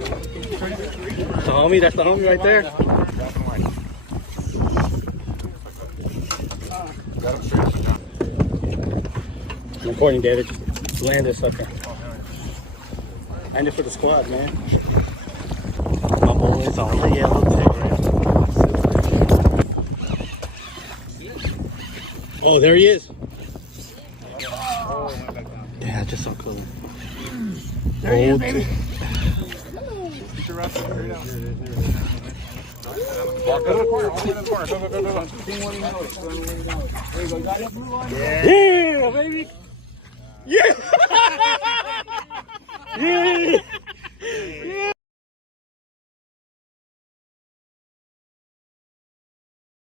That's the homie. That's the homie right there. I'm recording, David. Land this sucker. And it for the squad, man. My boys on the Yellowtail. Oh, there he is. Yeah, just so cool. There he is, baby. Yeah, baby. Yeah. Yeah.